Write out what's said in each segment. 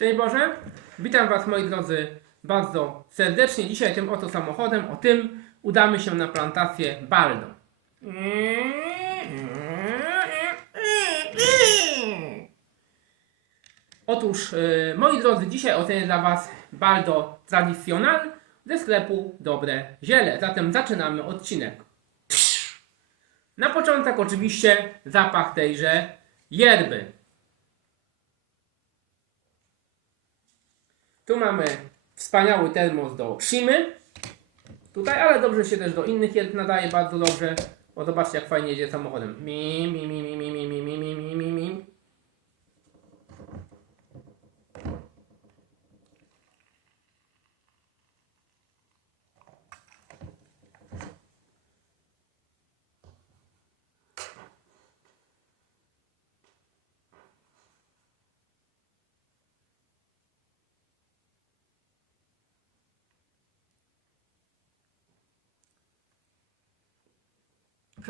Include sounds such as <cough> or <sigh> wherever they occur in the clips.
Szczęść Boże, witam Was moi drodzy bardzo serdecznie. Dzisiaj tym oto samochodem, o tym udamy się na plantację Baldo. Otóż, yy, moi drodzy, dzisiaj ocenię dla Was Baldo Tradicional ze sklepu Dobre Ziele. Zatem zaczynamy odcinek. Na początek oczywiście zapach tejże yerby. Tu mamy wspaniały termos do Shimy. Tutaj, ale dobrze się też do innych yerb nadaje, bardzo dobrze. O, zobaczcie jak fajnie jedzie samochodem. Mi, mi, mi, mi, mi, mi, mi, mi, mi, mi, mi.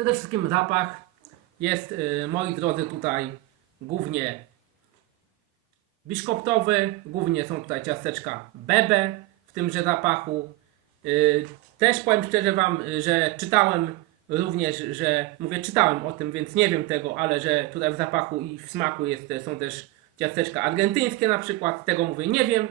Przede wszystkim zapach jest, y, moi drodzy, tutaj głównie biszkoptowy, głównie są tutaj ciasteczka bebe w tymże zapachu. Y, Też powiem szczerze Wam, że czytałem również, że mówię czytałem o tym, więc nie wiem tego, ale że tutaj w zapachu i w smaku jest, są też ciasteczka argentyńskie na przykład, tego mówię nie wiem.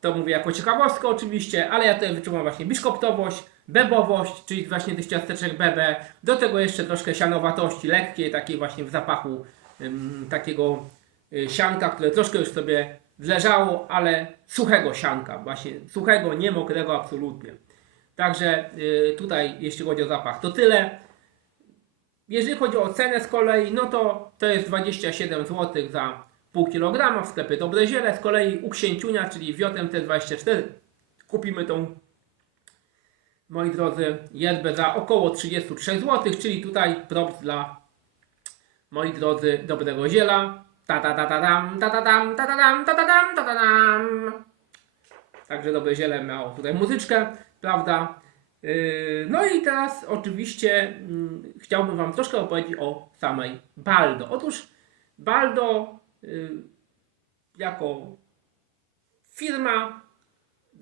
To mówię jako ciekawostkę oczywiście, ale ja tutaj wyczuwam właśnie biszkoptowość, bebowość, czyli właśnie tych ciasteczek bebe. Do tego jeszcze troszkę sianowatości, lekkiej, takiej właśnie w zapachu ym, takiego y, sianka, które troszkę już sobie wleżało, ale suchego sianka, właśnie suchego, nie mokrego absolutnie. Także y, tutaj, jeśli chodzi o zapach, to tyle. Jeżeli chodzi o cenę z kolei, no to to jest 27 zł za pół kilograma w sklepie Dobre Ziele. Z kolei u Księciunia, czyli w JMT24 kupimy tą, moi drodzy, yerbę za około 33 zł, czyli tutaj props dla, moi drodzy, Dobrego Ziela. Ta ta ta ta dam, ta ta dam, ta ta dam, ta ta dam, ta ta dam. Także Dobre Ziele miało tutaj muzyczkę, prawda? Yy, No i teraz oczywiście mm, chciałbym Wam troszkę opowiedzieć o samej Baldo. Otóż Baldo y, jako firma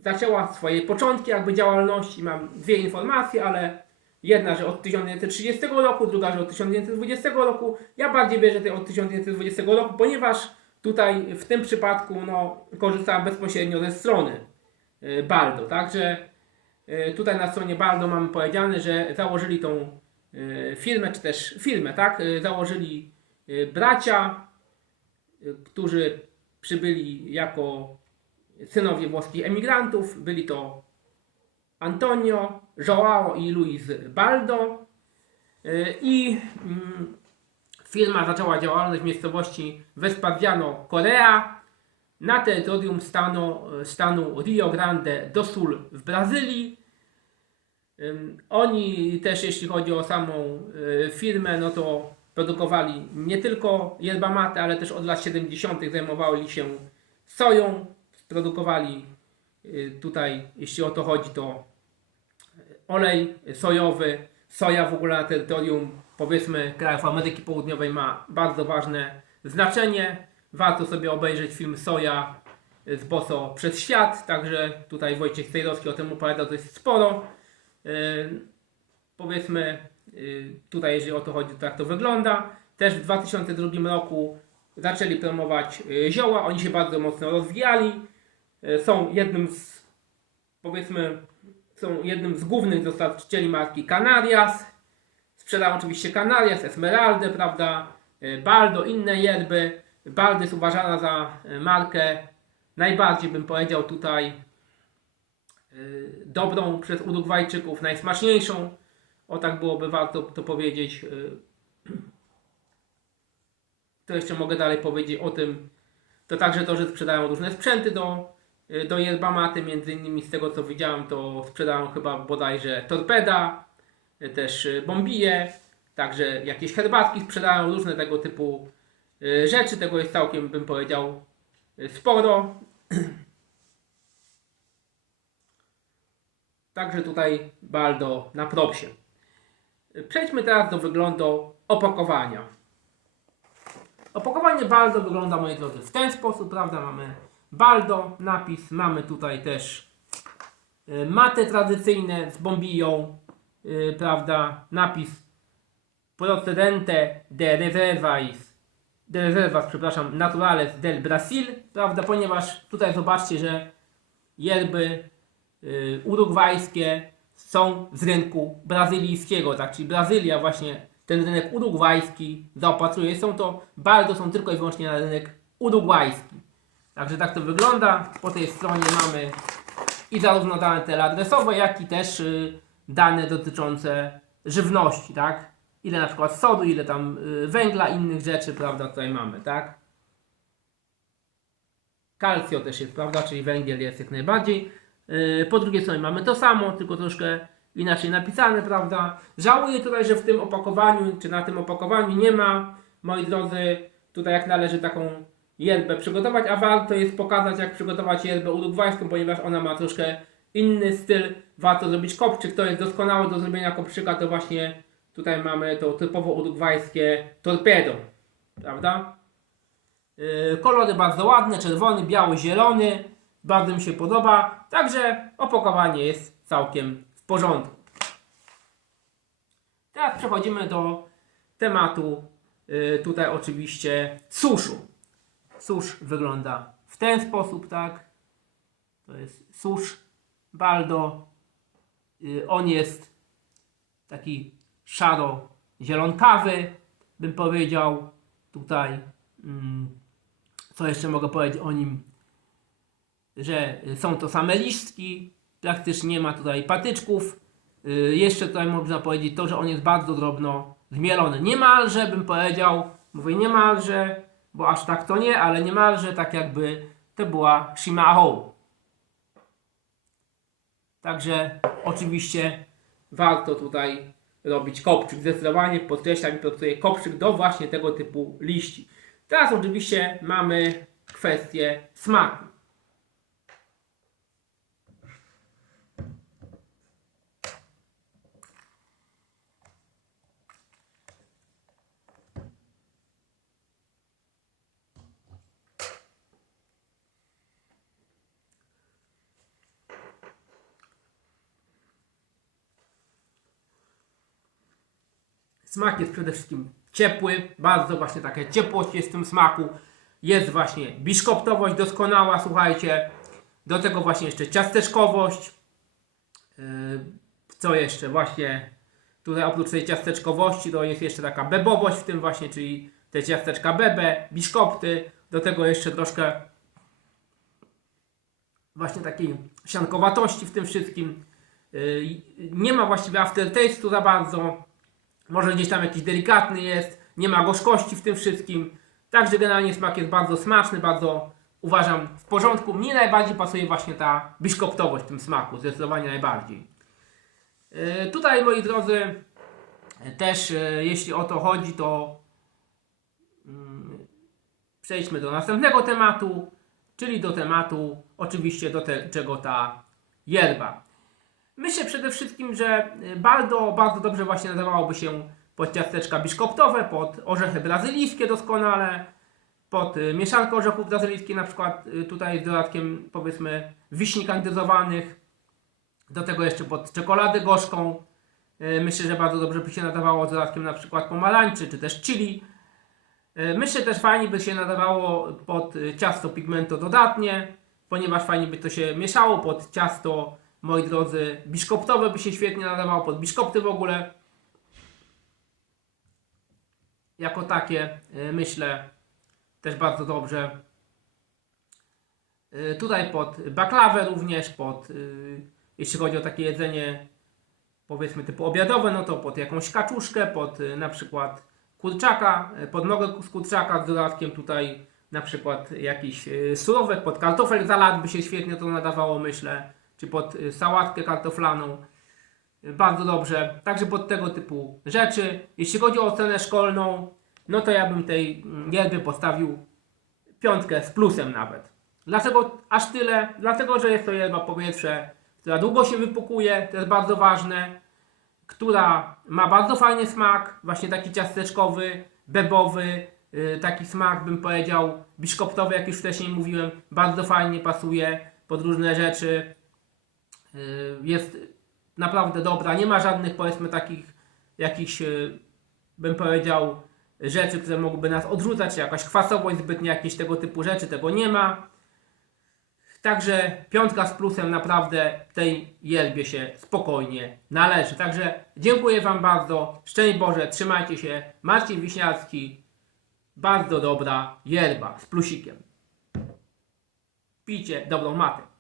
zaczęła swoje początki jakby działalności. Mam dwie informacje, ale jedna, że od 1930 roku, druga, że od 1920 roku. Ja bardziej wierzę tej od 1920 roku, ponieważ tutaj w tym przypadku no, korzystałem bezpośrednio ze strony y, Baldo. Także y, tutaj na stronie Baldo mamy powiedziane, że założyli tą y, firmę, czy też firmę, tak? Założyli bracia którzy przybyli jako synowie włoskich emigrantów. Byli to Antonio, Joao i Luis Baldo. Y, I mm, firma zaczęła działalność w miejscowości Vespasiano, Korea, na terytorium stanu, stanu Rio Grande do Sul w Brazylii. Oni też, jeśli chodzi o samą y, firmę, no to produkowali nie tylko yerba mate, ale też od lat 70. zajmowali się soją. Produkowali y, tutaj, jeśli o to chodzi, to olej sojowy. Soja w ogóle na terytorium, powiedzmy, krajów Ameryki Południowej ma bardzo ważne znaczenie. Warto sobie obejrzeć film Soja z Boso przez świat, także tutaj Wojciech Stejrowski o tym opowiada dość sporo. Yy, powiedzmy, yy, tutaj jeżeli o to chodzi, to tak to wygląda. Też w 2002 roku zaczęli promować zioła, oni się bardzo mocno rozwijali. Yy, Są jednym z, powiedzmy, są jednym z głównych dostarczycieli marki Canarias. Sprzedają oczywiście Canarias, Esmeraldę, prawda, yy, Baldo, inne yerby. Baldo jest uważana za yy, markę najbardziej, bym powiedział tutaj, dobrą przez Urugwajczyków, najsmaczniejszą. O tak byłoby warto to powiedzieć. <clears throat> To jeszcze mogę dalej powiedzieć o tym. To także to, że sprzedają różne sprzęty do, do yerba mate, między innymi z tego co widziałem, to sprzedają chyba bodajże torpeda, y, też y, bombije, także jakieś herbatki sprzedają, różne tego typu y, rzeczy. Tego jest całkiem, bym powiedział, y, sporo. <clears throat> Także tutaj Baldo na propsie. Przejdźmy teraz do wyglądu opakowania. Opakowanie Baldo wygląda, moi drodzy, w ten sposób, prawda? Mamy Baldo napis. Mamy tutaj też y, maty tradycyjne z bombiją, y, prawda, napis Procedente de reservas, de reservas, przepraszam, naturales del Brasil, prawda, ponieważ tutaj zobaczcie, że yerby y, urugwajskie są z rynku brazylijskiego, tak, czyli Brazylia właśnie ten rynek urugwajski zaopatruje. Są to, bardzo są tylko i wyłącznie na rynek urugwajski. Także tak to wygląda. Po tej stronie mamy i zarówno dane teleadresowe, jak i też y, dane dotyczące żywności, tak? Ile na przykład sodu, ile tam y, węgla, innych rzeczy, prawda, tutaj mamy, tak? Kalcio też jest, prawda, czyli węgiel jest jak najbardziej. Yy, Po drugiej stronie mamy to samo, tylko troszkę inaczej napisane, prawda? Żałuję tutaj, że w tym opakowaniu, czy na tym opakowaniu nie ma, moi drodzy, tutaj jak należy taką yerbę przygotować, a warto jest pokazać, jak przygotować yerbę urugwajską, ponieważ ona ma troszkę inny styl. Warto zrobić kopczyk, to jest doskonałe do zrobienia kopczyka, to właśnie tutaj mamy to typowo urugwajskie torpedo, prawda? Yy, Kolory bardzo ładne, czerwony, biały, zielony. Bardzo mi się podoba. Także opakowanie jest całkiem w porządku. Teraz przechodzimy do tematu yy, tutaj oczywiście suszu. Susz wygląda w ten sposób, tak? To jest susz Baldo. Yy, On jest taki szaro-zielonkawy, bym powiedział. Tutaj mm, co jeszcze mogę powiedzieć o nim? Że są to same listki, praktycznie nie ma tutaj patyczków. Yy, jeszcze tutaj można powiedzieć to, że on jest bardzo drobno zmielony. Niemalże bym powiedział, mówię niemalże, bo aż tak to nie, ale niemalże tak jakby to była Shimao. Także oczywiście warto tutaj robić kopczyk. Zdecydowanie podkreślam i pracuję kopczyk do właśnie tego typu liści. Teraz oczywiście mamy kwestię smaku. Smak jest przede wszystkim ciepły, bardzo właśnie taka ciepłość jest w tym smaku. Jest właśnie biszkoptowość doskonała, słuchajcie. Do tego właśnie jeszcze ciasteczkowość. Yy, Co jeszcze? Właśnie tutaj oprócz tej ciasteczkowości to jest jeszcze taka bebowość w tym właśnie, czyli te ciasteczka bebe, biszkopty. Do tego jeszcze troszkę właśnie takiej siankowatości w tym wszystkim. Yy, Nie ma właściwie aftertaste'u za bardzo. Może gdzieś tam jakiś delikatny jest, nie ma gorzkości w tym wszystkim. Także generalnie smak jest bardzo smaczny, bardzo uważam w porządku. Mnie najbardziej pasuje właśnie ta biszkoptowość w tym smaku, zdecydowanie najbardziej. Yy, tutaj moi drodzy, też yy, jeśli o to chodzi, to mm, przejdźmy do następnego tematu, czyli do tematu oczywiście do te, czego ta yerba. Myślę przede wszystkim, że y, Baldo bardzo dobrze właśnie nadawałoby się pod ciasteczka biszkoptowe, pod orzechy brazylijskie doskonale, pod y, mieszankę orzechów brazylijskich, na przykład y, tutaj z dodatkiem powiedzmy wiśni kandyzowanych, do tego jeszcze pod czekoladę gorzką. Myślę, że bardzo dobrze by się nadawało z dodatkiem na przykład pomarańczy czy też chili. Myślę też fajnie by się nadawało pod ciasto pigmento dodatnie, ponieważ fajnie by to się mieszało pod ciasto, moi drodzy, biszkoptowe by się świetnie nadawało, pod biszkopty w ogóle. Jako takie y, myślę też bardzo dobrze. Y, Tutaj pod baklawę również, pod y, jeśli chodzi o takie jedzenie powiedzmy typu obiadowe, no to pod jakąś kaczuszkę, pod na przykład kurczaka, pod nogę z kurczaka z dodatkiem tutaj na przykład jakiś surówek, pod kartofel salat by się świetnie to nadawało, myślę, czy pod y, sałatkę kartoflaną. Bardzo dobrze. Także pod tego typu rzeczy. Jeśli chodzi o ocenę szkolną, no to ja bym tej mm, yerby postawił piątkę z plusem nawet. Dlaczego aż tyle? Dlatego, że jest to yerba po pierwsze, która długo się wypukuje, to jest bardzo ważne, która ma bardzo fajny smak, właśnie taki ciasteczkowy, bebowy, y, taki smak, bym powiedział, biszkoptowy, jak już wcześniej mówiłem, bardzo fajnie pasuje pod różne rzeczy. Y, Jest naprawdę dobra, nie ma żadnych powiedzmy takich jakichś, y, bym powiedział, rzeczy, które mogłyby nas odrzucać, jakaś kwasowość zbytnia, jakieś tego typu rzeczy, tego nie ma. Także piątka z plusem naprawdę tej jelbie się spokojnie należy. Także dziękuję Wam bardzo. Szczęść Boże, trzymajcie się. Marcin Wiśniarski. Bardzo dobra jelba z plusikiem. Pijcie dobrą matę.